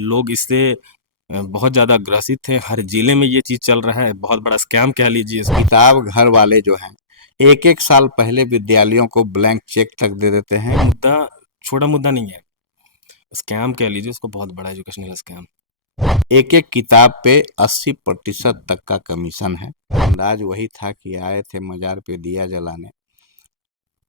लोग इससे बहुत ज़्यादा ग्रसित हैं। हर जिले में ये चीज़ चल रहा है, बहुत बड़ा स्कैम कह लीजिए इसको। किताब घर वाले जो हैं एक एक साल पहले विद्यालयों को ब्लैंक चेक तक दे देते हैं। मुद्दा छोटा मुद्दा नहीं है, स्कैम कह लीजिए उसको, बहुत बड़ा एजुकेशनल स्कैम। एक एक किताब पे 80% तक का कमीशन है। अंदाज वही था कि आए थे मजार पे दिया जलाने,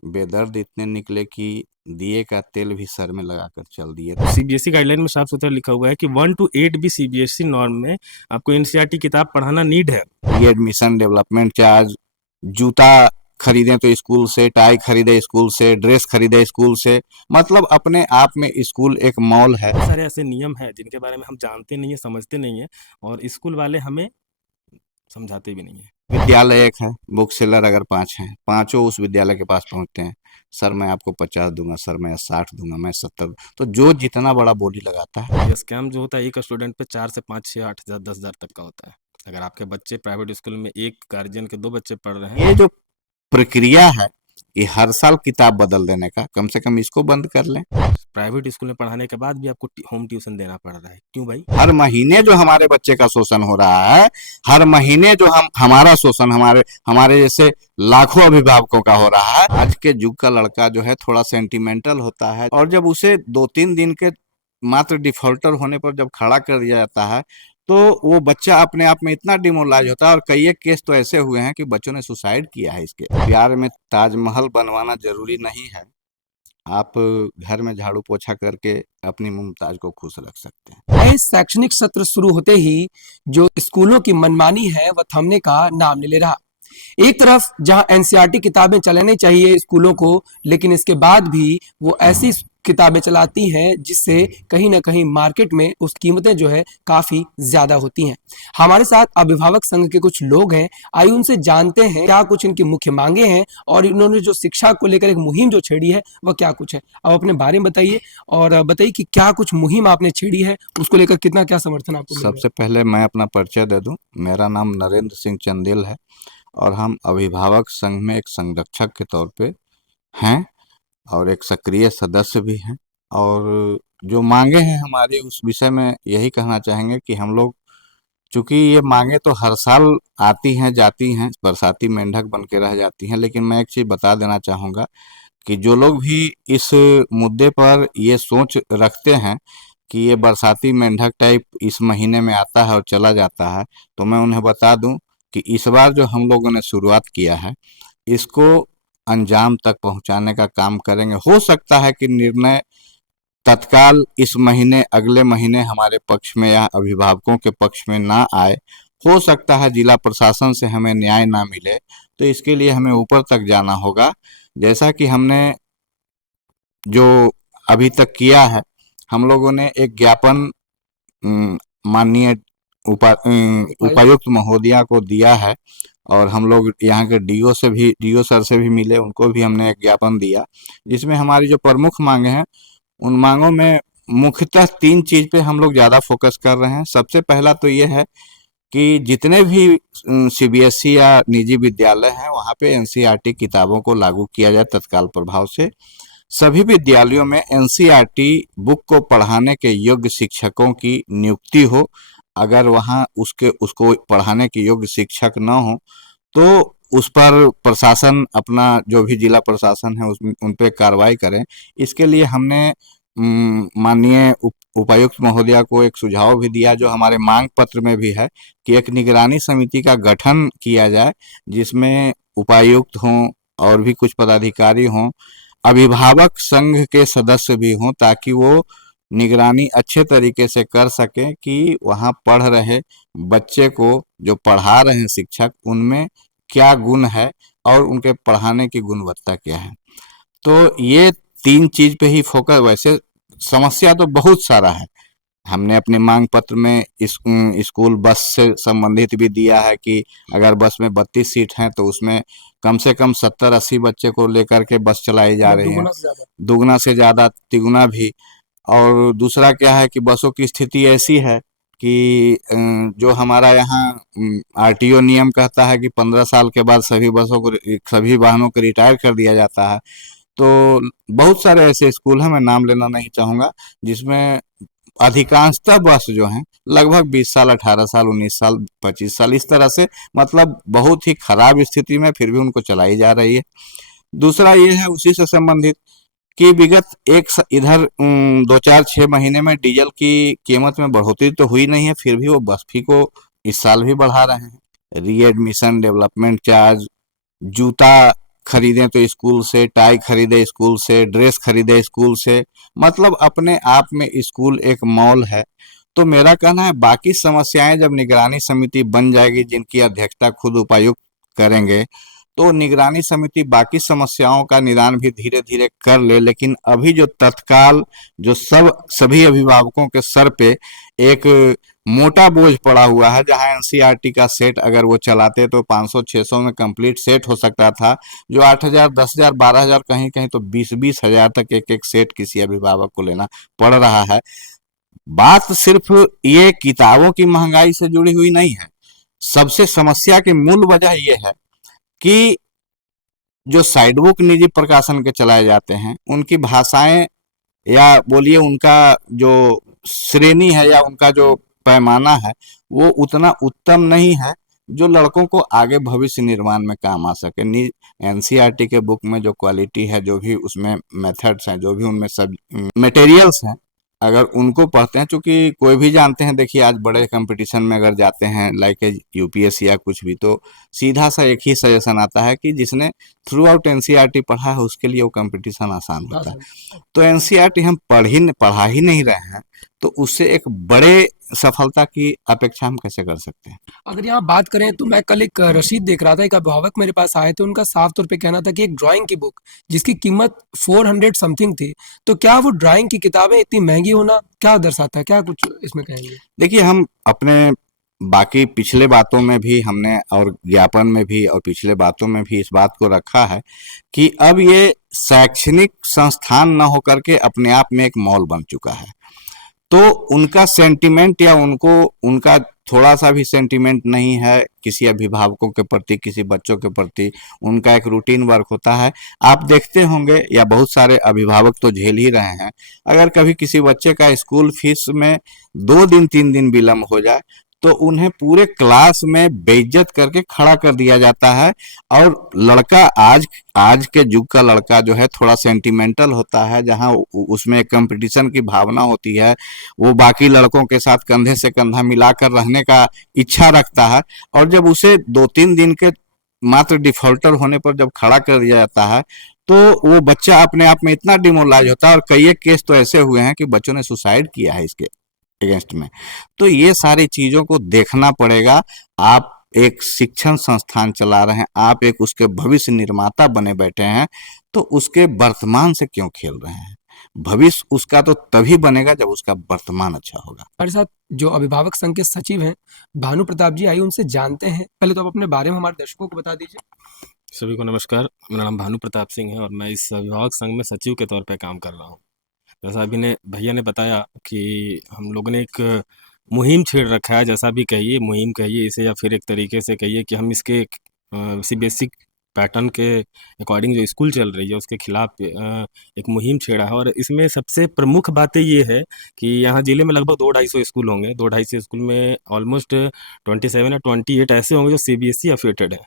बेदर्द इतने निकले कि दिए का तेल भी सर में लगाकर चल दिए। सीबीएसई गाइडलाइन में साफ सुथरा लिखा हुआ है कि 1 to 8 भी सीबीएसई नॉर्म में आपको एनसीईआरटी किताब पढ़ाना नीड है। ये एडमिशन, डेवलपमेंट चार्ज, जूता खरीदें तो स्कूल से, टाई खरीदे स्कूल से, ड्रेस खरीदे स्कूल से, मतलब अपने आप में स्कूल एक मॉल है। बहुत सारे ऐसे नियम हैं जिनके बारे में हम जानते नहीं है, समझते नहीं है, और स्कूल वाले हमें समझाते भी नहीं है। विद्यालय एक है, बुक सेलर अगर 5 हैं, पांचों उस विद्यालय के पास पहुंचते हैं, सर मैं आपको 50 दूंगा, सर मैं 60 दूंगा, मैं 70। तो जो जितना बड़ा बोली लगाता है। ये स्कैम जो होता है एक स्टूडेंट पे 4 से 5, 6, 8 हजार, 10 हजार तक का होता है। अगर आपके बच्चे प्राइवेट स्कूल में एक गार्जियन के 2 बच्चे पढ़ रहे हैं, ये जो प्रक्रिया है कि हर साल किताब बदल देने का, कम से कम इसको बंद कर लें। प्राइवेट स्कूल में पढ़ाने के बाद भी आपको होम ट्यूशन देना पड़ रहा है, क्यों भाई? हर महीने जो हमारे बच्चे का शोषण हो रहा है, हर महीने जो हमारा शोषण हमारे हमारे जैसे लाखों अभिभावकों का हो रहा है। आज के युग का लड़का जो है थोड़ा सेंटिमेंटल होता है, और जब उसे 2-3 दिन के मात्र डिफॉल्टर होने पर जब खड़ा कर दिया जाता है, तो वो बच्चा अपने आप में इतना डिमोरलाइज होता है। और कई एक केस तो ऐसे हुए हैं कि बच्चों ने सुसाइड किया है। इसके प्यार में ताजमहल बनवाना जरूरी नहीं है, आप घर में झाड़ू पोछा करके अपनी मुमताज को खुश रख सकते हैं। नए शैक्षणिक सत्र शुरू होते ही जो स्कूलों की मनमानी है वह थमने का नाम नहीं ले रहा। एक तरफ जहां एनसीईआरटी किताबें चलानी चाहिए स्कूलों को, लेकिन इसके बाद भी वो ऐसी किताबें चलाती हैं जिससे कहीं ना कहीं मार्केट में उस कीमतें जो है काफी ज्यादा होती हैं। हमारे साथ अभिभावक संघ के कुछ लोग हैं, आइए उनसे जानते हैं क्या कुछ इनकी मुख्य मांगे हैं और इन्होंने जो शिक्षा को लेकर एक मुहिम जो छेड़ी है वह क्या कुछ है। अब अपने बारे में बताइए और बताइए कि क्या कुछ मुहिम आपने छेड़ी है, उसको लेकर कितना क्या समर्थन आपको मिल रहा है। सबसे पहले मैं अपना परिचय दे दूं, मेरा नाम नरेंद्र सिंह चंदेल है और हम अभिभावक संघ में एक संरक्षक के तौर पे हैं और एक सक्रिय सदस्य भी हैं। और जो मांगे हैं हमारी, उस विषय में यही कहना चाहेंगे कि हम लोग, चूंकि ये मांगे तो हर साल आती हैं जाती हैं, बरसाती मेंढक बन के रह जाती हैं, लेकिन मैं एक चीज़ बता देना चाहूँगा कि जो लोग भी इस मुद्दे पर ये सोच रखते हैं कि ये बरसाती मेंढक टाइप इस महीने में आता है और चला जाता है, तो मैं उन्हें बता दूं कि इस बार जो हम लोगों ने शुरुआत किया है, इसको अंजाम तक पहुंचाने का काम करेंगे। हो सकता है कि निर्णय तत्काल इस महीने, अगले महीने हमारे पक्ष में या अभिभावकों के पक्ष में ना आए। हो सकता है जिला प्रशासन से हमें न्याय ना मिले, तो इसके लिए हमें ऊपर तक जाना होगा। जैसा कि हमने जो अभी तक किया है, हम लोगों ने एक ज्ञापन माननीय उपायुक्त महोदया को दिया है, और हम लोग यहाँ के डीओ सर से भी मिले, उनको भी हमने एक ज्ञापन दिया जिसमें हमारी जो प्रमुख मांगे हैं, उन मांगों में मुख्यतः 3 चीज पे हम लोग ज्यादा फोकस कर रहे हैं। सबसे पहला तो ये है कि जितने भी सीबीएसई या निजी विद्यालय हैं वहाँ पे एनसीईआरटी किताबों को लागू किया जाए तत्काल प्रभाव से। सभी विद्यालयों में एनसीईआरटी बुक को पढ़ाने के योग्य शिक्षकों की नियुक्ति हो। अगर वहाँ उसको पढ़ाने के योग्य शिक्षक न हो तो उस पर प्रशासन, अपना जो भी जिला प्रशासन है उन पे कार्रवाई करें। इसके लिए हमने माननीय उपायुक्त महोदया को एक सुझाव भी दिया, जो हमारे मांग पत्र में भी है, कि एक निगरानी समिति का गठन किया जाए जिसमें उपायुक्त हों और भी कुछ पदाधिकारी हों, अभिभावक संघ के सदस्य भी हों, ताकि वो निगरानी अच्छे तरीके से कर सकें कि वहाँ पढ़ रहे बच्चे को जो पढ़ा रहे हैं शिक्षक, उनमें क्या गुण है और उनके पढ़ाने की गुणवत्ता क्या है। तो ये 3 चीज पे ही फोकस। वैसे समस्या तो बहुत सारा है। हमने अपने मांग पत्र में स्कूल बस से संबंधित भी दिया है कि अगर बस में 32 सीट हैं तो उसमें कम से कम 70-80 बच्चे को लेकर के बस चलाई जा रही है, दुगना से ज्यादा, तिगुना भी। और दूसरा क्या है कि बसों की स्थिति ऐसी है कि जो हमारा यहाँ आरटीओ नियम कहता है कि 15 साल के बाद सभी वाहनों को रिटायर कर दिया जाता है। तो बहुत सारे ऐसे स्कूल हैं, मैं नाम लेना नहीं चाहूँगा, जिसमें अधिकांशतः बस जो हैं लगभग 20 साल, 18 साल, 19 साल, 25 साल इस तरह से, मतलब बहुत ही खराब स्थिति में फिर भी उनको चलाई जा रही है। दूसरा ये है उसी से संबंधित कि विगत इधर 2-4-6 महीने में डीजल की कीमत में बढ़ोतरी तो हुई नहीं है, फिर भी वो बस फी को इस साल भी बढ़ा रहे हैं। रीएडमिशन, डेवलपमेंट चार्ज, जूता खरीदें तो स्कूल से, टाई खरीदे स्कूल से, ड्रेस खरीदे स्कूल से, मतलब अपने आप में स्कूल एक मॉल है। तो मेरा कहना है बाकी समस्याएं जब निगरानी समिति बन जाएगी, जिनकी अध्यक्षता खुद उपायुक्त करेंगे, तो निगरानी समिति बाकी समस्याओं का निदान भी धीरे धीरे कर ले। लेकिन अभी जो तत्काल जो सभी अभिभावकों के सर पे एक मोटा बोझ पड़ा हुआ है, जहां एनसीईआरटी का सेट अगर वो चलाते तो 500-600 में कंप्लीट सेट हो सकता था, जो 8,000, 10,000, 12,000, कहीं कहीं तो 20-20 हजार तक एक एक सेट किसी अभिभावक को लेना पड़ रहा है। बात सिर्फ ये किताबों की महंगाई से जुड़ी हुई नहीं है। सबसे समस्या की मूल वजह यह है कि जो साइड बुक निजी प्रकाशन के चलाए जाते हैं, उनकी भाषाएं या बोलिए उनका जो श्रेणी है या उनका जो पैमाना है, वो उतना उत्तम नहीं है जो लड़कों को आगे भविष्य निर्माण में काम आ सके। एनसीईआरटी के बुक में जो क्वालिटी है, जो भी उसमें मेथड्स हैं, जो भी उनमें सब मटेरियल्स हैं, अगर उनको पढ़ते हैं, चूंकि कोई भी जानते हैं, देखिए आज बड़े कंपटीशन में अगर जाते हैं लाइक यूपीएससी या कुछ भी, तो सीधा सा एक ही सजेशन आता है कि जिसने थ्रू आउट एनसीईआरटी पढ़ा है उसके लिए वो कंपटीशन आसान होता है। तो एनसीईआरटी हम पढ़ा ही नहीं रहे हैं, तो उससे एक बड़े सफलता की अपेक्षा हम कैसे कर सकते हैं? अगर यहाँ बात करें तो मैं कल एक रसीद देख रहा था, एक अभिभावक मेरे पास आए थे, उनका साफ तौर पे कहना था कि एक ड्राइंग की बुक जिसकी कीमत 400 समथिंग थी, तो क्या वो ड्राइंग की किताबें इतनी महंगी होना क्या दर्शाता है, क्या कुछ इसमें कहेंगे? देखिए, हम अपने बाकी पिछले बातों में भी हमने और ज्ञापन में भी और पिछले बातों में भी इस बात को रखा है कि अब ये शैक्षणिक संस्थान न होकर के अपने आप में एक मॉल बन चुका है। तो उनका सेंटिमेंट या उनका थोड़ा सा भी सेंटिमेंट नहीं है किसी अभिभावकों के प्रति, किसी बच्चों के प्रति। उनका एक रूटीन वर्क होता है। आप देखते होंगे या बहुत सारे अभिभावक तो झेल ही रहे हैं, अगर कभी किसी बच्चे का स्कूल फीस में 2 दिन 3 दिन विलम्ब हो जाए तो उन्हें पूरे क्लास में बेइज्जत करके खड़ा कर दिया जाता है। और लड़का आज के युग का लड़का जो है थोड़ा सेंटिमेंटल होता है, जहां उसमें कंपटीशन की भावना होती है, वो बाकी लड़कों के साथ कंधे से कंधा मिलाकर रहने का इच्छा रखता है। और जब उसे 2-3 दिन के मात्र डिफॉल्टर होने पर जब खड़ा कर दिया जाता है, तो वो बच्चा अपने आप में इतना डिमोरलाइज होता है। और कई एक केस तो ऐसे हुए हैं कि बच्चों ने सुसाइड किया है इसके अगेंस्ट में। तो ये सारी चीजों को देखना पड़ेगा। आप एक शिक्षण संस्थान चला रहे हैं, आप एक उसके भविष्य निर्माता बने बैठे हैं, तो उसके वर्तमान से क्यों खेल रहे हैं? भविष्य उसका तो तभी बनेगा जब उसका वर्तमान अच्छा होगा। हमारे साथ जो अभिभावक संघ के सचिव हैं भानु प्रताप जी, आइए उनसे जानते हैं। पहले तो आप अपने बारे में हमारे दर्शकों को बता दीजिए। सभी को नमस्कार। मेरा नाम भानु प्रताप सिंह है और मैं इस अभिभावक संघ में सचिव के तौर पे काम कर रहा हूँ। जैसा अभी भैया ने बताया कि हम लोगों ने एक मुहिम छेड़ रखा है, जैसा भी कहिए, मुहिम कहिए इसे या फिर एक तरीके से कहिए कि हम इसके सीबीएसई पैटर्न के अकॉर्डिंग जो स्कूल चल रही है उसके खिलाफ एक मुहिम छेड़ा है। और इसमें सबसे प्रमुख बातें ये है कि यहाँ जिले में लगभग 200-250 स्कूल होंगे। 200-250 स्कूल में ऑलमोस्ट 27 या 28 ऐसे होंगे जो सीबीएसई अफिलिएटेड है।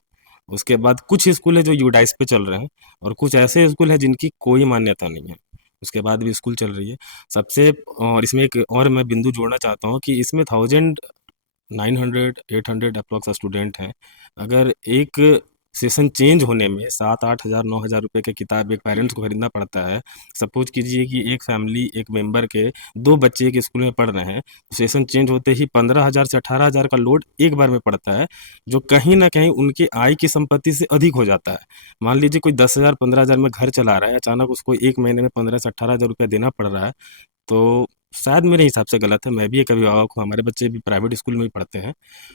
उसके बाद कुछ स्कूल है जो यूडाइस पे चल रहे हैं और कुछ ऐसे स्कूल है जिनकी कोई मान्यता नहीं है, उसके बाद भी स्कूल चल रही है। सबसे और इसमें एक और मैं बिंदु जोड़ना चाहता हूँ कि इसमें 1900-800 अप्रॉक्स स्टूडेंट हैं। अगर एक सेशन चेंज होने में 7-8 हज़ार 9 हज़ार रुपये की किताब एक पेरेंट्स को खरीदना पड़ता है। सपोज कीजिए कि एक फैमिली, एक मेंबर के 2 बच्चे एक स्कूल में पढ़ रहे हैं, तो सेशन चेंज होते ही 15,000 से 18,000 का लोड एक बार में पड़ता है, जो कहीं ना कहीं उनकी आय की संपत्ति से अधिक हो जाता है। मान लीजिए कोई 10,000 15,000 में घर चला रहा है, अचानक उसको एक महीने में 15 से 18,000 रुपया देना पड़ रहा है, तो शायद मेरे हिसाब से गलत है। मैं भी एक अभिभावक हूँ, हमारे बच्चे भी प्राइवेट स्कूल में ही पढ़ते हैं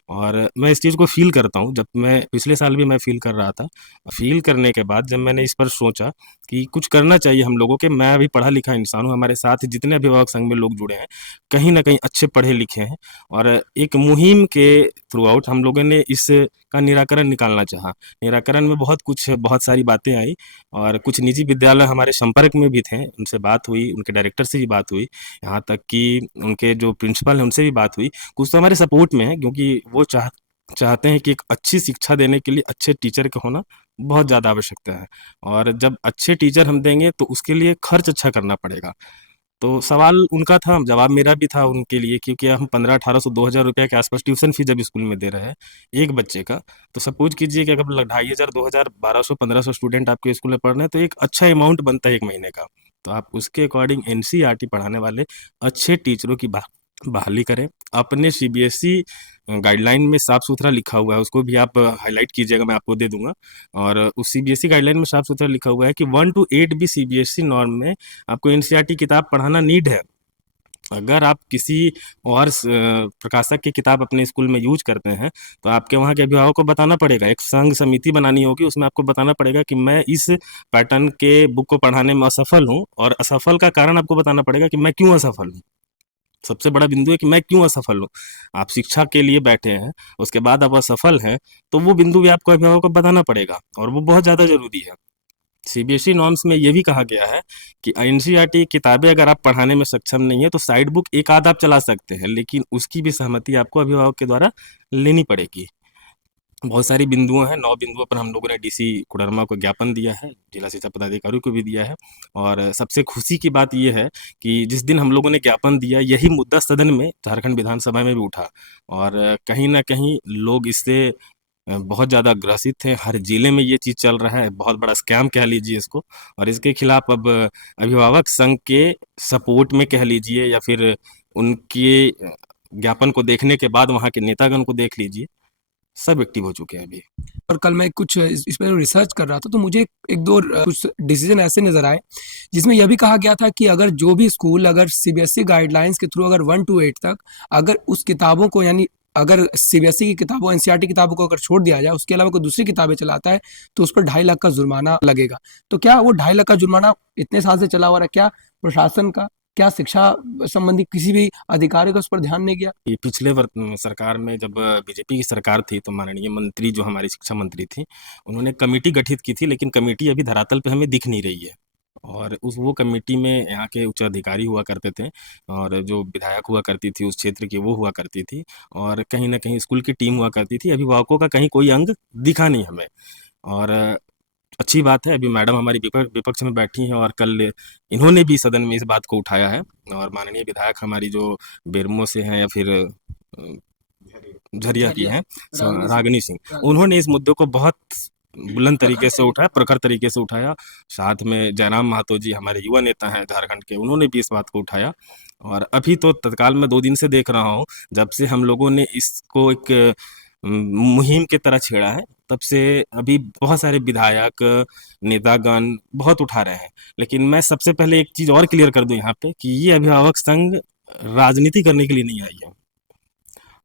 और मैं इस चीज़ को फ़ील करता हूँ। जब मैं पिछले साल भी मैं फ़ील कर रहा था। फ़ील करने के बाद जब मैंने इस पर सोचा कि कुछ करना चाहिए हम लोगों के, मैं भी पढ़ा लिखा इंसान हूँ, हमारे साथ जितने अभिभावक संघ में लोग जुड़े हैं, कहीं न कहीं अच्छे पढ़े लिखे हैं और एक मुहिम के थ्रू आउट हम लोगों ने इस का निराकरण निकालना चाहा। निराकरण में बहुत सारी बातें आई और कुछ निजी विद्यालय हमारे संपर्क में भी थे, उनसे बात हुई, उनके डायरेक्टर से भी बात हुई, यहाँ तक कि उनके जो प्रिंसिपल हैं उनसे भी बात हुई। कुछ तो हमारे सपोर्ट में है क्योंकि वो चाहते हैं कि एक अच्छी शिक्षा देने के लिए अच्छे टीचर का होना बहुत ज़्यादा आवश्यकता है और जब अच्छे टीचर हम देंगे तो उसके लिए खर्च अच्छा करना पड़ेगा। तो सवाल उनका था, जवाब मेरा भी था उनके लिए, क्योंकि हम 1500-1800 2000 रुपये के आसपास ट्यूशन फीस जब स्कूल में दे रहे हैं एक बच्चे का, तो सपोज कीजिए कि अगर 2500 2000 1200 1500 स्टूडेंट आपके स्कूल में पढ़ रहे हैं तो एक अच्छा अमाउंट बनता है एक महीने का। तो आप उसके अकॉर्डिंग एनसीईआरटी पढ़ाने वाले अच्छे टीचरों की बहाली करें। अपने सीबीएसई गाइडलाइन में साफ सुथरा लिखा हुआ है, उसको भी आप हाईलाइट कीजिएगा, मैं आपको दे दूंगा। और उस सीबीएसई गाइडलाइन में साफ सुथरा लिखा हुआ है कि 1 to 8 भी सीबीएसई नॉर्म में आपको एनसीईआरटी किताब पढ़ाना नीड है। अगर आप किसी और प्रकाशक की किताब अपने स्कूल में यूज करते हैं तो आपके वहाँ के अभिभावक को बताना पड़ेगा, एक संघ समिति बनानी होगी, उसमें आपको बताना पड़ेगा कि मैं इस पैटर्न के बुक को पढ़ाने में असफल हूँ और असफल का कारण आपको बताना पड़ेगा कि मैं क्यों असफल हूँ। सबसे बड़ा बिंदु है कि मैं क्यों असफल हूँ। आप शिक्षा के लिए बैठे हैं, उसके बाद आप असफल हैं, तो वो बिंदु भी आपको अभिभावक को बताना पड़ेगा और वो बहुत ज़्यादा ज़रूरी है। सीबीएसई नॉर्म्स में ये भी कहा गया है कि एनसीईआरटी किताबें अगर आप पढ़ाने में सक्षम नहीं है तो साइड बुक एक आध आप चला सकते हैं, लेकिन उसकी भी सहमति आपको अभिभावक के द्वारा लेनी पड़ेगी। बहुत सारी बिंदुओं हैं, 9 बिंदुओं पर हम लोगों ने डीसी कोडरमा को ज्ञापन दिया है, जिला शिक्षा पदाधिकारी को भी दिया है और सबसे खुशी की बात ये है कि जिस दिन हम लोगों ने ज्ञापन दिया यही मुद्दा सदन में झारखंड विधानसभा में भी उठा और कहीं न कहीं लोग इससे बहुत ज़्यादा ग्रसित थे। हर जिले में ये चीज़ चल रहा है, बहुत बड़ा स्कैम कह लीजिए इसको और इसके खिलाफ अब अभिभावक संघ के सपोर्ट में कह लीजिए या फिर उनके ज्ञापन को देखने के बाद वहाँ के नेतागण को देख लीजिए, सब एक्टिव हो चुके हैं अभी। और कल मैं कुछ इस पर रिसर्च कर रहा था तो मुझे एक दो कुछ डिसीजन ऐसे नजर आए जिसमें यह भी कहा गया था कि अगर जो भी स्कूल अगर सीबीएसई गाइडलाइंस के थ्रू अगर 1 to 8 तक अगर उस किताबों को यानी अगर सीबीएसई की किताबों एनसीईआरटी किताबों को अगर छोड़ दिया जाए उसके अलावा कोई दूसरी किताबें चलाता है तो उस पर 2.5 लाख का जुर्माना लगेगा। तो क्या वो 2.5 लाख का जुर्माना इतने साल से चला हुआ है, क्या प्रशासन का क्या शिक्षा संबंधी किसी भी अधिकारी का उस पर ध्यान नहीं गया? ये पिछले सरकार में जब बीजेपी की सरकार थी तो माननीय मंत्री जो हमारी शिक्षा मंत्री थी, उन्होंने कमेटी गठित की थी, लेकिन कमेटी अभी धरातल पे हमें दिख नहीं रही है और वो कमेटी में यहाँ के उच्च अधिकारी हुआ करते थे और जो विधायक हुआ करती थी उस क्षेत्र की वो हुआ करती थी और कहीं न कहीं स्कूल की टीम हुआ करती थी। अभिभावकों का कहीं कोई अंग दिखा नहीं हमें और अच्छी बात है, अभी मैडम हमारी विपक्ष में बैठी हैं और कल इन्होंने भी सदन में इस बात को उठाया है और माननीय विधायक हमारी जो बेरमो से हैं या फिर झरिया की हैं, रागिनी सिंह, उन्होंने इस मुद्दे को बहुत बुलंद तरीके से उठाया, प्रखर तरीके से उठाया। साथ में जयराम महतो जी हमारे युवा नेता हैं झारखंड के, उन्होंने भी इस बात को उठाया और अभी तो तत्काल मैं 2 दिन से देख रहा हूँ, जब से हम लोगों ने इसको एक मुहिम की तरह छेड़ा है, तब से अभी बहुत सारे विधायक, नेतागण बहुत उठा रहे हैं। लेकिन मैं सबसे पहले एक चीज़ और क्लियर कर दूँ यहाँ पे कि ये अभिभावक संघ राजनीति करने के लिए नहीं आई है।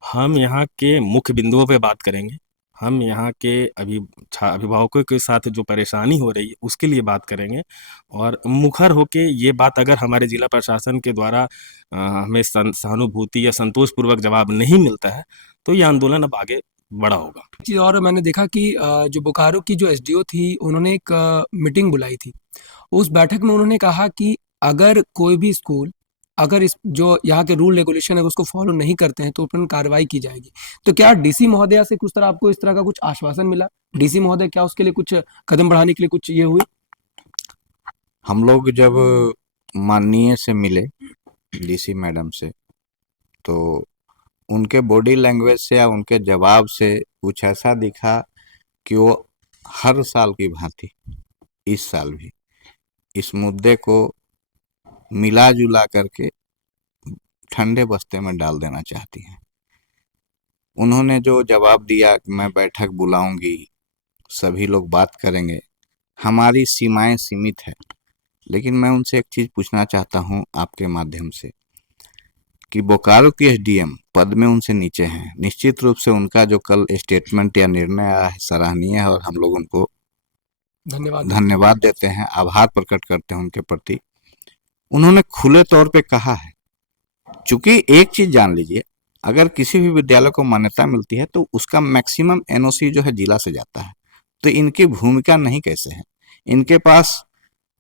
हम यहाँ के मुख्य बिंदुओं पे बात करेंगे। हम यहाँ के अभिभावकों के साथ जो परेशानी हो रही है उसके लिए बात करेंगे और मुखर होके ये बात अगर हमारे जिला प्रशासन के द्वारा हमें सहानुभूति या संतोषपूर्वक जवाब नहीं मिलता है तो ये आंदोलन अब आगे बड़ा होगा। एक चीज़ और मैंने देखा कि जो बोकारो की जो एसडीओ थी उन्होंने एक मीटिंग बुलाई थी। उस बैठक में उन्होंने कहा कि अगर कोई भी स्कूल अगर इस जो यहाँ के रूल रेगुलेशन है उसको फॉलो नहीं करते हैं तो उन पर कार्रवाई की जाएगी। तो क्या डीसी महोदया से कुछ तरह आपको इस तरह का कुछ आश्वासन मिला? डीसी महोदय क्या उसके लिए कुछ कदम बढ़ाने के लिए कुछ ये हुई? हम लोग जब माननीय से मिले डीसी मैडम से तो उनके बॉडी लैंग्वेज से या उनके जवाब से कुछ ऐसा दिखा कि वो हर साल की भांति इस साल भी इस मुद्दे को मिला जुला करके ठंडे बस्ते में डाल देना चाहती हैं। उन्होंने जो जवाब दिया कि मैं बैठक बुलाऊंगी, सभी लोग बात करेंगे, हमारी सीमाएं सीमित है, लेकिन मैं उनसे एक चीज पूछना चाहता हूं आपके माध्यम से कि बोकारो की एसडीएम पद में उनसे नीचे हैं। निश्चित रूप से उनका जो कल स्टेटमेंट या निर्णय आया है सराहनीय है और हम लोग उनको धन्यवाद देते हैं, आभार प्रकट करते हैं उनके प्रति। उन्होंने खुले तौर पे कहा है, चूंकि एक चीज जान लीजिए, अगर किसी भी विद्यालय को मान्यता मिलती है तो उसका मैक्सिमम एनओसी जो है जिला से जाता है। तो इनकी भूमिका नहीं कैसे है, इनके पास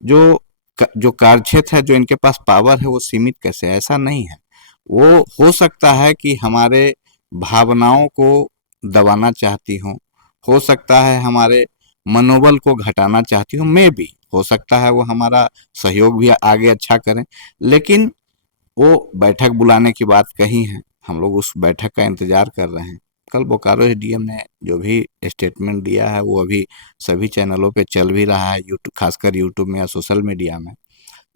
जो जो कार्यक्षेत्र है, जो इनके पास पावर है, वो सीमित कैसे है? ऐसा नहीं है। वो हो सकता है कि हमारे भावनाओं को दबाना चाहती हो सकता है हमारे मनोबल को घटाना चाहती हो, मे भी हो सकता है वो हमारा सहयोग भी आगे अच्छा करें। लेकिन वो बैठक बुलाने की बात कही है, हम लोग उस बैठक का इंतजार कर रहे हैं। कल बोकारो एसडीएम ने जो भी स्टेटमेंट दिया है वो अभी सभी चैनलों पे चल भी रहा है, यूट्यूब, खासकर यूट्यूब में या सोशल मीडिया में,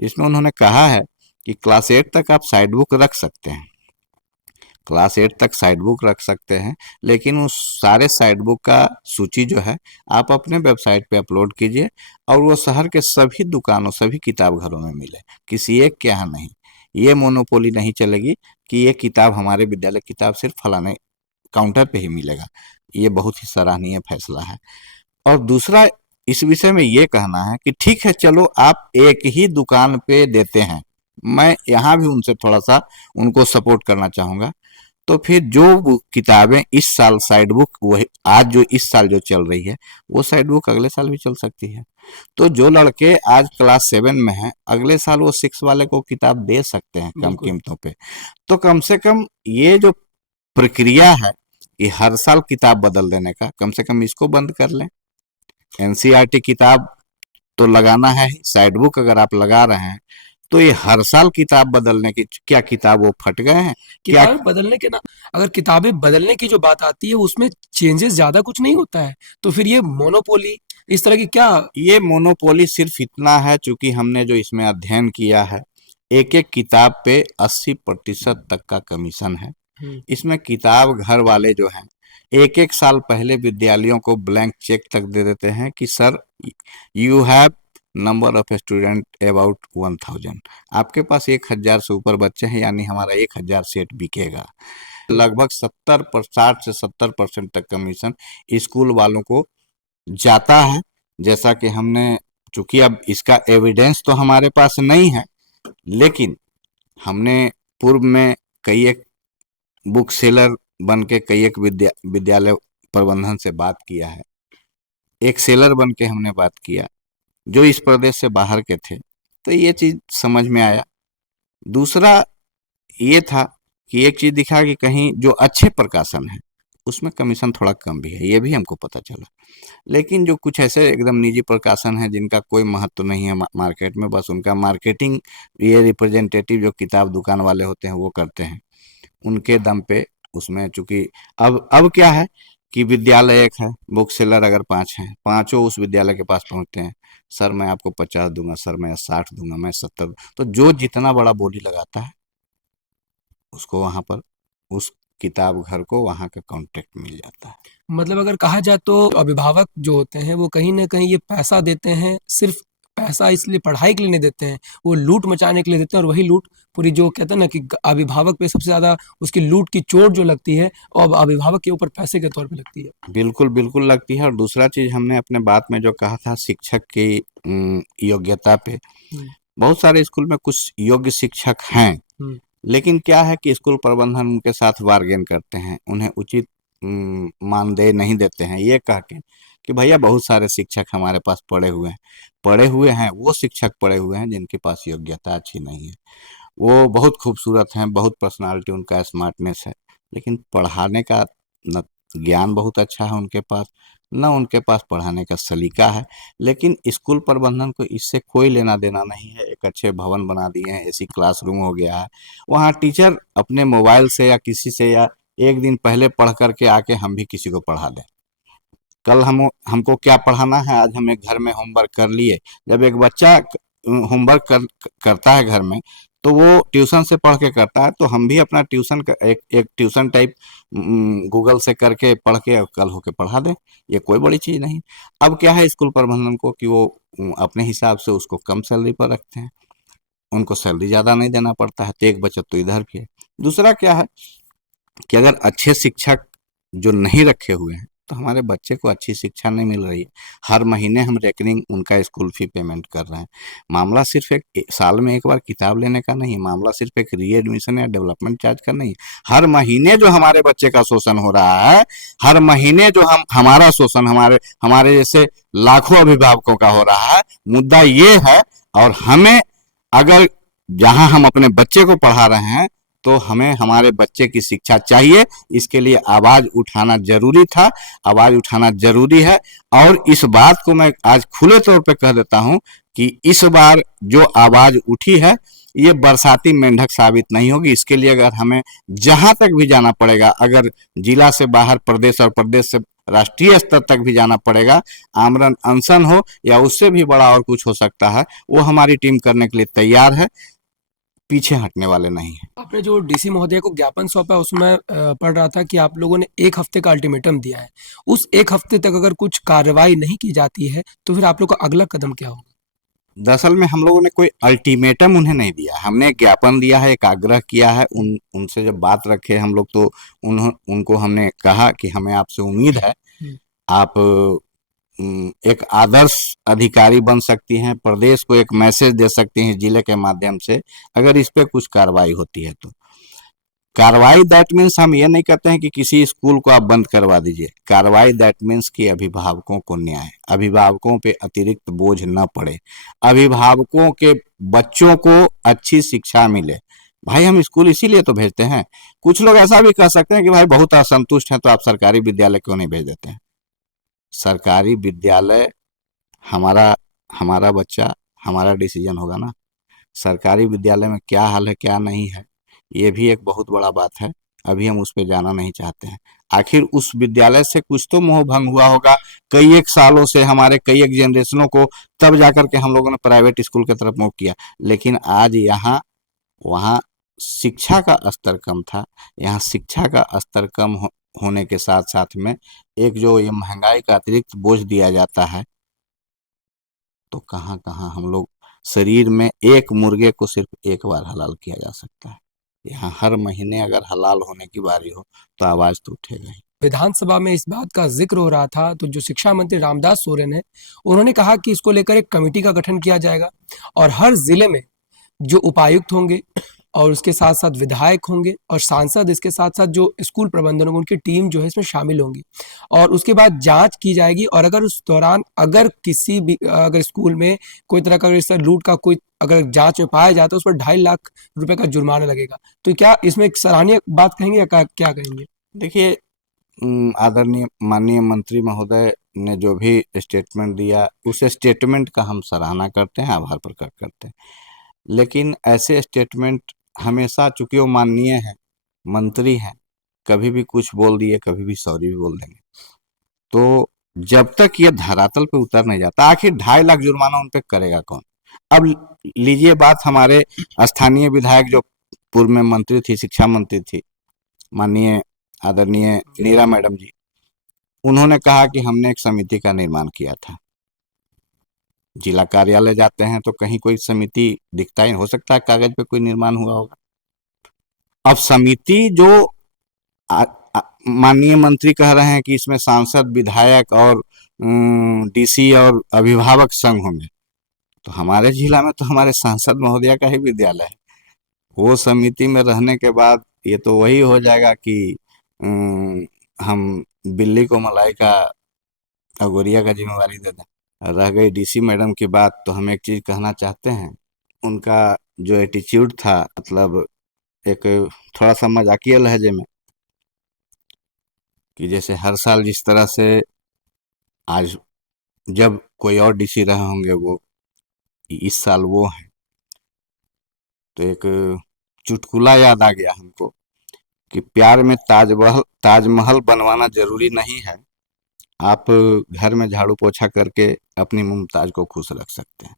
जिसमें उन्होंने कहा है कि क्लास 8 तक आप साइड बुक रख सकते हैं, क्लास 8 तक साइड बुक रख सकते हैं, लेकिन उस सारे साइड बुक का सूची जो है आप अपने वेबसाइट पे अपलोड कीजिए और वो शहर के सभी दुकानों, सभी किताब घरों में मिले, किसी एक के यहाँ नहीं। ये मोनोपोली नहीं चलेगी कि ये किताब, हमारे विद्यालय किताब सिर्फ फलाने काउंटर पे ही मिलेगा। ये बहुत ही सराहनीय फैसला है। और दूसरा इस विषय में ये कहना है कि ठीक है, चलो आप एक ही दुकान पे देते हैं, मैं यहाँ भी उनसे थोड़ा सा उनको सपोर्ट करना चाहूँगा। तो फिर जो किताबें इस साल साइड बुक, वही आज जो इस साल जो चल रही है वो साइड बुक अगले साल भी चल सकती है। तो जो लड़के आज क्लास 7 में हैं, अगले साल वो 6 वाले को किताब दे सकते हैं कम बिल्कुल। कीमतों पे। तो कम से कम ये जो प्रक्रिया है कि हर साल किताब बदल देने का, कम से कम इसको बंद कर लें। एनसीईआरटी किताब तो लगाना है ही, साइड बुक अगर आप लगा रहे हैं तो ये हर साल किताब बदलने की, क्या किताब वो फट गए हैं क्या? किताबें बदलने के ना, अगर किताबें बदलने की जो बात आती है उसमें चेंजेस ज्यादा कुछ नहीं होता है, तो फिर ये मोनोपोली इस तरह की क्या? ये मोनोपोली सिर्फ इतना है, चूंकि हमने जो इसमें अध्ययन किया है, एक एक किताब पे 80% तक का कमीशन है। हम्म, इसमें किताब घर वाले जो हैं, एक एक साल पहले विद्यालयों को ब्लैंक चेक तक दे देते हैं कि sir, you have number of student about 1000, आपके पास 1000 से ऊपर बच्चे हैं, यानी हमारा 1000 सेट बिकेगा। लगभग 60 से 70% तक कमीशन स्कूल वालों को जाता है। जैसा कि हमने, चूंकि अब इसका एविडेंस तो हमारे पास नहीं है, लेकिन हमने पूर्व में कई एक बुक सेलर बन के कई एक विद्यालय प्रबंधन से बात किया है, एक सेलर बन के हमने बात किया जो इस प्रदेश से बाहर के थे, तो ये चीज समझ में आया। दूसरा ये था कि एक चीज दिखा कि कहीं जो अच्छे प्रकाशन है उसमें कमीशन थोड़ा कम भी है, ये भी हमको पता चला। लेकिन जो कुछ ऐसे एकदम निजी प्रकाशन है जिनका कोई महत्व नहीं है मार्केट में, बस उनका मार्केटिंग ये रिप्रेजेंटेटिव जो किताब दुकान वाले होते हैं वो करते हैं, उनके दम पे उसमें, चूंकि अब क्या है कि विद्यालय एक है, बुक सेलर अगर 5 हैं, पांचों उस विद्यालय के पास पहुंचते हैं, सर मैं आपको 50 दूंगा, सर मैं 60 दूंगा, मैं 70, तो जो जितना बड़ा बोली लगाता है उसको वहां पर, उस किताब घर को वहां का कॉन्ट्रैक्ट मिल जाता है। मतलब अगर कहा जाए तो अभिभावक जो होते हैं वो कहीं ना कहीं ये पैसा देते हैं, सिर्फ पैसा इसलिए पढ़ाई के लिए नहीं देते हैं, वो लूट मचाने के लिए देते हैं, और वही लूट पूरी जो कहते हैं ना कि अभिभावक पे सबसे ज्यादा उसकी लूट की चोट जो लगती है और अभिभावक के ऊपर पैसे के तौर पे लगती है। बिल्कुल बिल्कुल लगती है। और दूसरा चीज हमने अपने बात में जो कहा था शिक्षक की योग्यता पे, हम्म, बहुत सारे स्कूल में कुछ योग्य शिक्षक हैं, हम्म, लेकिन क्या है कि स्कूल प्रबंधन उनके साथ बार्गेन करते हैं, उन्हें उचित मानदेय नहीं देते हैं, ये कह के कि भैया बहुत सारे शिक्षक हमारे पास पढ़े हुए हैं, वो शिक्षक पढ़े हुए हैं जिनके पास योग्यता अच्छी नहीं है। वो बहुत खूबसूरत हैं, बहुत पर्सनालिटी, उनका स्मार्टनेस है, लेकिन पढ़ाने का न ज्ञान बहुत अच्छा है उनके पास, न उनके पास पढ़ाने का सलीका है। लेकिन स्कूल प्रबंधन को इससे कोई लेना देना नहीं है। एक अच्छे भवन बना दिए हैं, एसी क्लासरूम हो गया है, वहाँ टीचर अपने मोबाइल से या किसी से, या एक दिन पहले पढ़ करके आके हम भी किसी को पढ़ा दें। कल हमको क्या पढ़ाना है, आज हम एक घर में होमवर्क कर लिए। जब एक बच्चा होमवर्क करता है घर में, तो वो ट्यूशन से पढ़ के करता है, तो हम भी अपना ट्यूशन का एक ट्यूशन टाइप गूगल से करके पढ़ के और कल होके पढ़ा दें। ये कोई बड़ी चीज नहीं। अब क्या है स्कूल प्रबंधन को कि वो अपने हिसाब से उसको कम सैलरी पर रखते हैं, उनको सैलरी ज्यादा नहीं देना पड़ता है, तो एक बचत तो इधर भी है। दूसरा क्या है कि अगर अच्छे शिक्षक जो नहीं रखे हुए हैं तो हमारे बच्चे को अच्छी शिक्षा नहीं मिल रही है। हर महीने हम रेकरिंग उनका स्कूल फी पेमेंट कर रहे हैं। मामला सिर्फ साल में एक बार किताब लेने का नहीं है, मामला सिर्फ एक री एडमिशन या डेवलपमेंट चार्ज का नहीं है। हर महीने जो हमारे बच्चे का शोषण हो रहा है, हर महीने जो हमारा शोषण हमारे हमारे जैसे लाखों अभिभावकों का हो रहा है, मुद्दा ये है। और हमें अगर जहां हम अपने बच्चे को पढ़ा रहे हैं तो हमें हमारे बच्चे की शिक्षा चाहिए। इसके लिए आवाज उठाना जरूरी था, आवाज उठाना जरूरी है। और इस बात को मैं आज खुले तौर पे कह देता हूं कि इस बार जो आवाज उठी है ये बरसाती मेंढक साबित नहीं होगी। इसके लिए अगर हमें जहां तक भी जाना पड़ेगा, अगर जिला से बाहर प्रदेश और प्रदेश से राष्ट्रीय स्तर तक भी जाना पड़ेगा, आमरण अनशन हो या उससे भी बड़ा और कुछ हो सकता है, वो हमारी टीम करने के लिए तैयार है, पीछे हटने वाले नहीं है। आपने जो डीसी महोदय को ज्ञापन सौंपा उसमें पढ़ रहा था कि आप लोगों ने 1 हफ्ते का अल्टीमेटम दिया है। उस 1 हफ्ते तक अगर कुछ कार्रवाई नहीं की जाती है तो फिर आप लोग का अगला कदम क्या होगा? दरअसल में हम लोगों ने कोई अल्टीमेटम उन्हें नहीं दिया, हमने एक ज्ञापन दिया है, एक आग्रह किया है। उनसे जब बात रखे हम लोग तो उनको हमने कहा कि हमें आपसे उम्मीद है, आप एक आदर्श अधिकारी बन सकती हैं, प्रदेश को एक मैसेज दे सकती हैं जिले के माध्यम से, अगर इस पे कुछ कार्रवाई होती है तो। कार्रवाई दैट मीन्स हम ये नहीं कहते हैं कि किसी स्कूल को आप बंद करवा दीजिए। कार्रवाई दैट मीन्स कि अभिभावकों को न्याय, अभिभावकों पे अतिरिक्त बोझ न पड़े, अभिभावकों के बच्चों को अच्छी शिक्षा मिले। भाई हम स्कूल इसीलिए तो भेजते हैं। कुछ लोग ऐसा भी कह सकते हैं कि भाई बहुत असंतुष्ट हैं तो आप सरकारी विद्यालय क्यों नहीं भेज देते हैं। सरकारी विद्यालय हमारा हमारा बच्चा, हमारा डिसीजन होगा ना। सरकारी विद्यालय में क्या हाल है क्या नहीं है ये भी एक बहुत बड़ा बात है, अभी हम उस पर जाना नहीं चाहते हैं। आखिर उस विद्यालय से कुछ तो मोह भंग हुआ होगा कई एक सालों से, हमारे कई एक जनरेशनों को, तब जाकर के हम लोगों ने प्राइवेट स्कूल की तरफ मुँह किया। लेकिन आज यहाँ वहाँ शिक्षा का स्तर कम था, यहाँ शिक्षा का स्तर कम होने के साथ साथ में एक जो ये महंगाई का अतिरिक्त बोझ दिया जाता है, तो कहाँ कहाँ हम लोग, शरीर में एक मुर्गे को सिर्फ एक बार हलाल किया जा सकता है, यहाँ हर महीने अगर हलाल होने की बारी हो तो आवाज तो उठेगा ही। विधानसभा में इस बात का जिक्र हो रहा था तो जो शिक्षा मंत्री रामदास सोरेन है उन्होंने कहा कि इसको लेकर एक कमेटी का गठन किया जाएगा और हर जिले में जो उपायुक्त होंगे और उसके साथ साथ विधायक होंगे और सांसद, इसके साथ साथ जो स्कूल प्रबंधन होंगे उनकी टीम जो है इसमें शामिल होंगी और उसके बाद जांच की जाएगी। और अगर उस दौरान अगर किसी भी अगर स्कूल में कोई तरह का इस तरह लूट का कोई अगर जांच में पाया जाता है तो उस पर 2.5 लाख रुपए का जुर्माना लगेगा। तो क्या इसमें एक सराहनीय बात कहेंगे या क्या कहेंगे? देखिए, आदरणीय माननीय मंत्री महोदय ने जो भी स्टेटमेंट दिया उस स्टेटमेंट का हम सराहना करते हैं, आभार प्रकट करते हैं। लेकिन ऐसे स्टेटमेंट हमेशा, चूंकि वो माननीय हैं, मंत्री हैं, कभी भी कुछ बोल दिए कभी भी सॉरी भी बोल देंगे। तो जब तक ये धरातल पे उतर नहीं जाता, आखिर 2.5 लाख जुर्माना उन पे करेगा कौन? अब लीजिए बात, हमारे स्थानीय विधायक जो पूर्व में मंत्री थी, शिक्षा मंत्री थी, माननीय आदरणीय नीरा मैडम जी, उन्होंने कहा कि हमने एक समिति का निर्माण किया था। जिला कार्यालय जाते हैं तो कहीं कोई समिति दिखता ही, हो सकता है कागज पे कोई निर्माण हुआ होगा। अब समिति जो माननीय मंत्री कह रहे हैं कि इसमें सांसद, विधायक और डीसी और अभिभावक संघ होंगे, तो हमारे जिला में तो हमारे सांसद महोदया का ही विद्यालय है। वो समिति में रहने के बाद ये तो वही हो जाएगा कि हम बिल्ली को मलाई का अगोरिया का जिम्मेवारी दे दें। रह गई डीसी मैडम की बात, तो हम एक चीज कहना चाहते हैं, उनका जो एटीट्यूड था, मतलब एक थोड़ा सा मजाकिया लहजे में, कि जैसे हर साल जिस तरह से आज जब कोई और डीसी रहे होंगे वो, इस साल वो है, तो एक चुटकुला याद आ गया हमको कि प्यार में ताजमहल बनवाना जरूरी नहीं है, आप घर में झाड़ू पोछा करके अपनी मुमताज को खुश रख सकते हैं।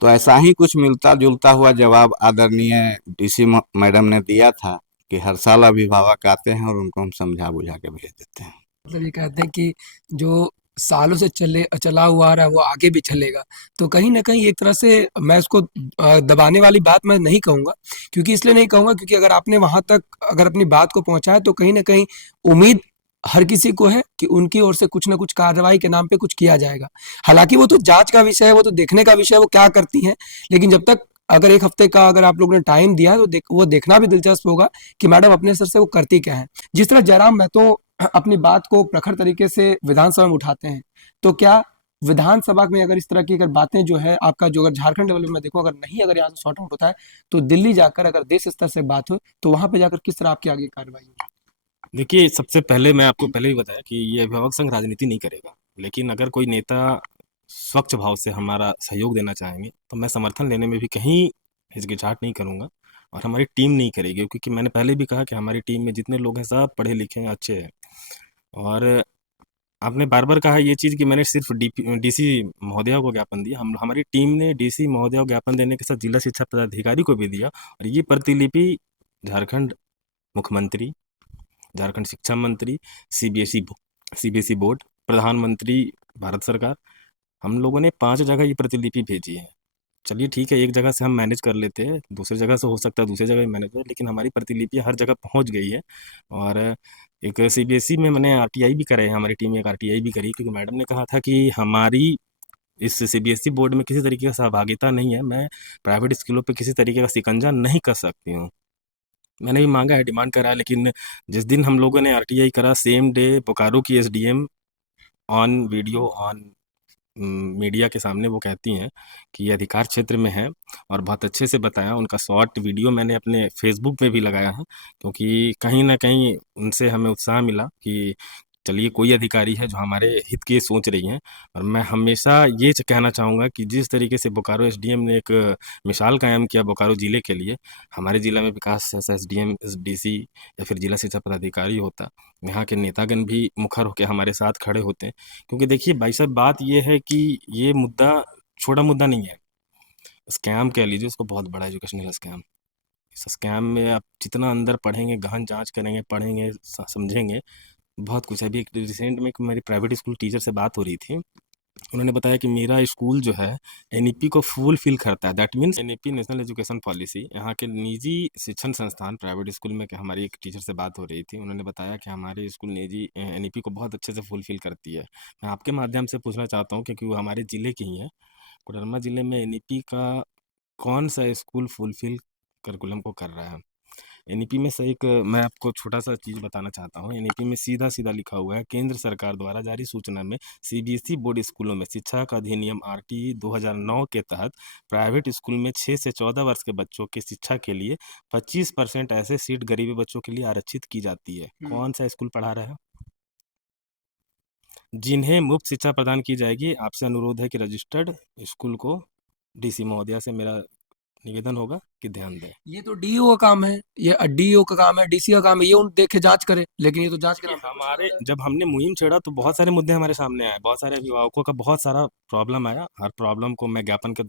तो ऐसा ही कुछ मिलता जुलता हुआ जवाब आदरणीय डीसी मैडम ने दिया था कि हर साल अभिभावक आते हैं और उनको हम समझा बुझा के भेज देते हैं। मतलब ये कहते हैं कि जो सालों से चला हुआ आ रहा है वो आगे भी चलेगा। तो कहीं न कहीं एक तरह से मैं उसको दबाने वाली बात मैं नहीं कहूँगा, क्योंकि इसलिए नहीं कहूँगा क्योंकि अगर आपने वहाँ तक अगर अपनी बात को पहुँचाया तो कहीं न कहीं उम्मीद हर किसी को है कि उनकी ओर से कुछ ना कुछ कार्रवाई के नाम पे कुछ किया जाएगा। हालाँकि वो तो जाँच का विषय है, वो तो देखने का विषय है वो क्या करती हैं, लेकिन जब तक अगर 1 हफ्ते का अगर आप लोगों ने टाइम दिया है तो वो देखना भी दिलचस्प होगा कि मैडम अपने स्तर से वो करती क्या हैं। जिस तरह जयराम महतो अपनी बात को प्रखर तरीके से विधानसभा में उठाते हैं, तो क्या विधानसभा में अगर इस तरह की अगर बातें जो है आपका जो अगर झारखंड लेवल में मैं देखूँ अगर नहीं अगर यहाँ से सॉर्ट आउट होता है, तो दिल्ली जाकर अगर देश स्तर से बात हो, तो वहाँ पे जाकर किस तरह आपकी आगे कार्रवाई होगी? देखिए, सबसे पहले मैं आपको पहले ही बताया कि ये अभिभावक संघ राजनीति नहीं करेगा, लेकिन अगर कोई नेता स्वच्छ भाव से हमारा सहयोग देना चाहेंगे, तो मैं समर्थन लेने में भी कहीं हिचकिचाहट नहीं करूँगा और हमारी टीम नहीं करेगी, क्योंकि मैंने पहले भी कहा कि हमारी टीम में जितने लोग हैं सब पढ़े-लिखे हैं, अच्छे हैं। और आपने बार-बार कहा ये चीज़ कि मैंने सिर्फ़ डीसी महोदया को ज्ञापन दिया, हम हमारी टीम ने डीसी महोदया को ज्ञापन देने के साथ जिला शिक्षा पदाधिकारी को भी दिया और ये प्रतिलिपि झारखंड मुख्यमंत्री, झारखंड शिक्षा मंत्री, सीबीएसई बोर्ड, प्रधानमंत्री, भारत सरकार, हम लोगों ने 5 जगह ये प्रतिलिपि भेजी है। चलिए ठीक है, एक जगह से हम मैनेज कर लेते हैं, दूसरी जगह से हो सकता है दूसरी जगह भी मैनेज हो, लेकिन हमारी प्रतिलिपि हर जगह पहुँच गई है। और एक सीबीएसई में मैंने आरटीआई भी करे हैं, हमारी टीम ने एक आरटीआई भी करी, क्योंकि मैडम ने कहा था कि हमारी इस सीबीएसई बोर्ड में किसी तरीके का सहभागिता नहीं है, मैं प्राइवेट स्कूलों पे किसी तरीके का शिकंजा नहीं कस सकती हूँ। मैंने भी माँगा है, डिमांड करा है, लेकिन जिस दिन हम लोगों ने आरटीआई करा, सेम डे बोकारो की SDM on video on media के सामने वो कहती हैं कि ये अधिकार क्षेत्र में है और बहुत अच्छे से बताया। उनका शॉर्ट वीडियो मैंने अपने फेसबुक पे भी लगाया है, क्योंकि कहीं न कहीं उनसे हमें उत्साह मिला कि चलिए कोई अधिकारी है जो हमारे हित की सोच रही हैं। और मैं हमेशा ये कहना चाहूँगा कि जिस तरीके से बोकारो एसडीएम ने एक मिसाल कायम किया बोकारो ज़िले के लिए, हमारे ज़िला में विकास जैसा एसडीएम, डीसी या फिर जिला शिक्षा पदाधिकारी होता, यहाँ के नेतागण भी मुखर होके हमारे साथ खड़े होते। क्योंकि देखिए भाई साहब, बात ये है कि ये मुद्दा छोटा मुद्दा नहीं है। स्कैम कह लीजिए उसको, बहुत बड़ा एजुकेशनल स्कैम। इस स्कैम में आप जितना अंदर पढ़ेंगे, गहन जाँच करेंगे, पढ़ेंगे, समझेंगे, बहुत कुछ है। अभी एक रिसेंट में एक मेरी प्राइवेट स्कूल टीचर से बात हो रही थी। उन्होंने बताया कि मेरा स्कूल जो है एनईपी को फुलफिल करता है। That means NEP national education policy. यहाँ के निजी शिक्षण संस्थान प्राइवेट स्कूल में कि हमारी एक टीचर से बात हो रही थी, उन्होंने बताया कि हमारे स्कूल निजी एनईपी को बहुत अच्छे से फुलफिल करती है। मैं आपके माध्यम से पूछना चाहता हूँ, क्योंकि वो हमारे ज़िले की ही हैं, कोडरमा ज़िले में एनईपी का कौन-सा स्कूल फुलफिल करिकुलम को कर रहा है? एनईपी में से एक मैं आपको छोटा-सा चीज़ बताना चाहता हूँ। एनईपी में सीधा-सीधा लिखा हुआ है, केंद्र सरकार द्वारा जारी सूचना में सीबीएसई बोर्ड स्कूलों में शिक्षा का अधिनियम आरटी 2009 के तहत प्राइवेट स्कूल में 6 से 14 वर्ष के बच्चों की शिक्षा के लिए 25% ऐसे सीट गरीबी बच्चों के लिए आरक्षित की जाती है। कौन-सा स्कूल पढ़ा रहा है? जिन्हें मुफ्त शिक्षा प्रदान की जाएगी, आपसे अनुरोध है कि रजिस्टर्ड स्कूल को डीसी महोदया से मेरा निवेदन होगा कि ध्यान दें। ये तो डीईओ का काम है, ये डीईओ का काम है, डीसी का काम है, ये उन देख के जाँच करे, लेकिन ये तो जाँच के देखिए, नाम पे कुछ नहीं हमारे होता है। जब हमने मुहिम छेड़ा तो बहुत सारे मुद्दे हमारे सामने आए, बहुत सारे अभिभावकों का बहुत सारा प्रॉब्लम आया। हर प्रॉब्लम को मैं ज्ञापन के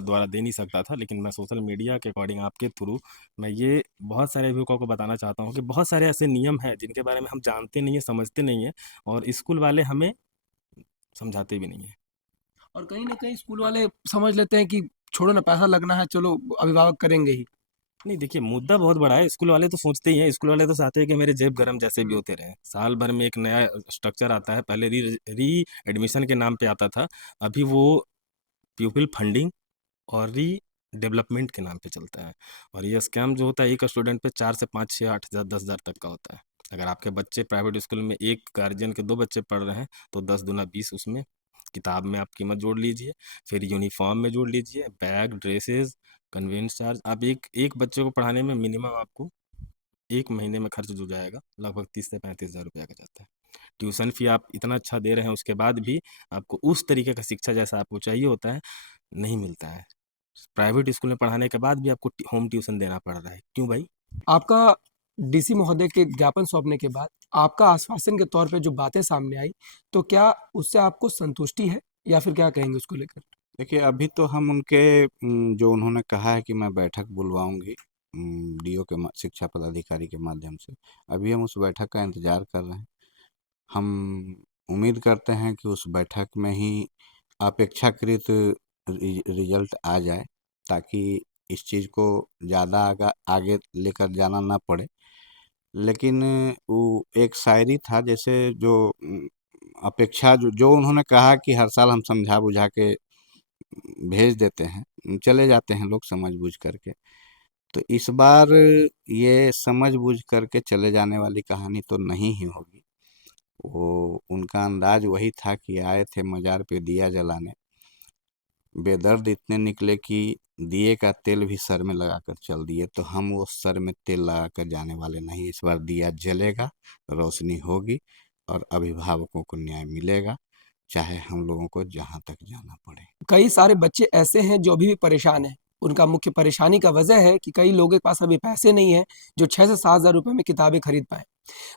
द्वारा दे नहीं सकता था, लेकिन मैं सोशल मीडिया के अकॉर्डिंग आपके थ्रू मैं ये बहुत सारे अभिभावकों को बताना चाहता हूँ कि बहुत सारे ऐसे नियम हैं जिनके बारे में हम जानते नहीं हैं, समझते नहीं हैं और स्कूल वाले हमें समझाते भी नहीं हैं। और कहीं न कहीं स्कूल वाले समझ लेते हैं कि छोड़ो ना पैसा लगना है, चलो अभिभावक करेंगे ही। नहीं देखिए, मुद्दा बहुत बड़ा है। स्कूल वाले तो सोचते ही हैं, स्कूल वाले तो चाहते हैं कि मेरे जेब गरम जैसे भी हुँ। होते रहें। साल भर में एक नया स्ट्रक्चर आता है, पहले री एडमिशन के नाम पे आता था, अभी वो प्यूपिल फंडिंग और डेवलपमेंट के नाम पे चलता है। और ये स्कैम जो होता है, एक स्टूडेंट पे 4 से 5, 6, 8,000, 10,000 तक का होता है। अगर आपके बच्चे प्राइवेट स्कूल में एक गार्जियन के 2 बच्चे पढ़ रहे हैं, तो 10 दूना 20 उसमें किताब में आप कीमत जोड़ लीजिए, फिर यूनिफ़ॉर्म में जोड़ लीजिए, बैग, ड्रेसेज़, कन्वेंस चार्ज। आप एक एक बच्चे को पढ़ाने में मिनिमम आपको 1 महीने में खर्च जो जाएगा, लगभग 30 से 35,000 रुपया का जाता है। ट्यूशन फ़ी आप इतना अच्छा दे रहे हैं, उसके बाद भी आपको उस तरीके का शिक्षा जैसा आपको चाहिए होता है, नहीं मिलता है। प्राइवेट स्कूल में पढ़ाने के बाद भी आपको होम ट्यूशन देना पड़ रहा है। क्यों भाई? आपका डीसी महोदय के ज्ञापन सौंपने के बाद आपका आश्वासन के तौर पे जो बातें सामने आई, तो क्या उससे आपको संतुष्टि है या फिर क्या कहेंगे उसको लेकर? देखिए, अभी तो हम उनके जो उन्होंने कहा है कि मैं बैठक बुलवाऊंगी डीओ के शिक्षा पदाधिकारी के माध्यम से, अभी हम उस बैठक का इंतजार कर रहे हैं। हम उम्मीद करते हैं कि उस बैठक में ही अपेक्षाकृत रिजल्ट आ जाए, ताकि इस चीज़ को ज़्यादा आगे लेकर जाना ना पड़े। लेकिन वो एक शायरी था, जैसे जो अपेक्षा जो जो उन्होंने कहा कि हर साल हम समझा बुझा के भेज देते हैं, चले जाते हैं लोग समझ बूझ करके। तो इस बार ये समझ बूझ करके चले जाने वाली कहानी तो नहीं ही होगी। वो उनका अंदाज वही था कि आए थे मजार पे दिया जलाने, बेदर्द इतने निकले कि दिए का तेल भी सर में लगाकर चल दिए। तो हम वो सर में तेल लगाकर जाने वाले नहीं, इस बार दिया जलेगा, रोशनी होगी और अभिभावकों को न्याय मिलेगा, चाहे हम लोगों को जहाँ तक जाना पड़े। कई सारे बच्चे ऐसे हैं जो अभी भी परेशान हैं। उनका मुख्य परेशानी का वजह है कि कई लोगों के पास अभी पैसे नहीं हैं जो 6 से 7 हज़ार रुपए में किताबें खरीद पाएँ।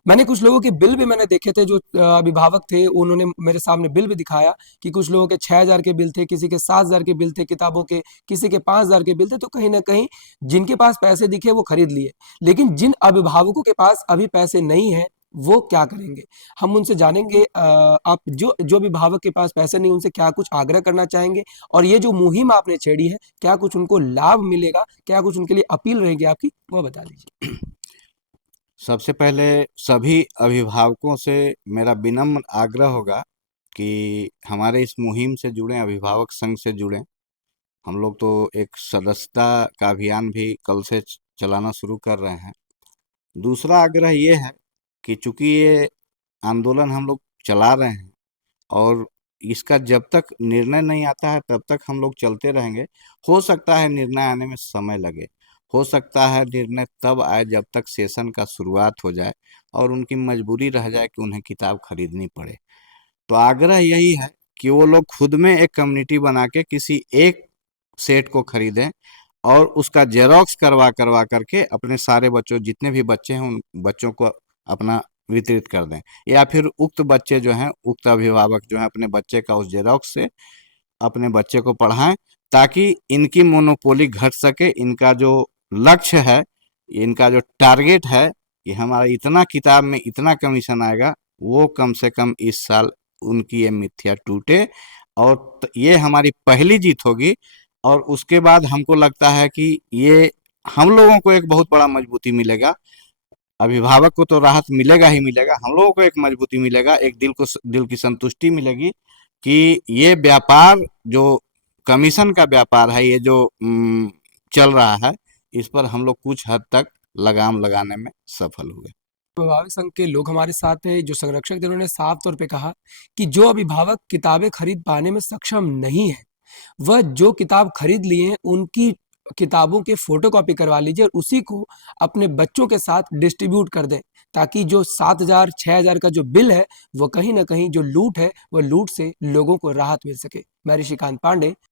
मैंने कुछ लोगों के बिल भी मैंने देखे थे जो अभिभावक थे, उन्होंने मेरे सामने बिल भी दिखाया कि कुछ लोगों के 6,000 के बिल थे, किसी के 7,000 के बिल थे किताबों के, किसी के 5,000 के बिल थे। तो कहीं न कहीं जिनके पास पैसे दिखे वो खरीद लिए। लेकिन जिन अभिभावकों के पास अभी पैसे नहीं हैं, वो क्या करेंगे? हम उनसे जानेंगे आप जो जो अभिभावक के पास पैसे नहीं उनसे क्या कुछ आग्रह करना चाहेंगे? और ये जो मुहिम आपने छेड़ी है, क्या कुछ उनको लाभ मिलेगा? क्या कुछ उनके लिए अपील रहेगी आपकी? वो बता दीजिए। सबसे पहले सभी अभिभावकों से मेरा विनम्र आग्रह होगा कि हमारे इस मुहिम से जुड़ें, अभिभावक संघ से जुड़ें। हम लोग तो एक सदस्यता का अभियान भी कल से चलाना शुरू कर रहे हैं। दूसरा आग्रह ये है कि चूंकि ये आंदोलन हम लोग चला रहे हैं और इसका जब तक निर्णय नहीं आता है तब तक हम लोग चलते रहेंगे। हो सकता है निर्णय आने में समय लगे, हो सकता है निर्णय तब आए जब तक सेशन का शुरुआत हो जाए और उनकी मजबूरी रह जाए कि उन्हें किताब खरीदनी पड़े। तो आग्रह यही है कि वो लोग खुद में एक कम्युनिटी बना के किसी एक सेट को खरीदें और उसका जेरॉक्स करवा करवा करके अपने सारे बच्चों, जितने भी बच्चे हैं उन बच्चों को अपना वितरित कर दें, या फिर उक्त बच्चे जो हैं, उक्त अभिभावक जो हैं, अपने बच्चे का उस जेरॉक्स से अपने बच्चे को पढ़ाएं, ताकि इनकी मोनोपोली घट सके। इनका जो लक्ष्य है, इनका जो टारगेट है कि हमारा इतना किताब में इतना कमीशन आएगा, वो कम से कम इस साल उनकी ये मिथ्या टूटे। और ये हमारी पहली जीत होगी और उसके बाद हमको लगता है कि ये हम लोगों को एक बहुत बड़ा मजबूती मिलेगा। अभिभावक को तो राहत मिलेगा ही मिलेगा, हम लोगों को एक मजबूती मिलेगा, एक दिल की संतुष्टि मिलेगी कि ये व्यापार जो कमीशन का व्यापार है, ये जो चल रहा है, इस पर हम लोग कुछ हद तक लगाम लगाने में सफल हुए। प्रभावित संघ के लोग हमारे साथ हैं, जो संरक्षक थे, उन्होंने साफ तौर पे कहा कि जो अभिभावक किताबें खरीद पाने में सक्षम नहीं है, वह जो किताब खरीद लिए हैं उनकी किताबों के फोटोकॉपी करवा लीजिए और उसी को अपने बच्चों के साथ डिस्ट्रीब्यूट कर दें, ताकि जो 7,000 6,000 का जो बिल है वो कहीं ना कहीं जो लूट है वह लूट से लोगों को राहत मिल सके। मैं ऋषिकांत पांडे,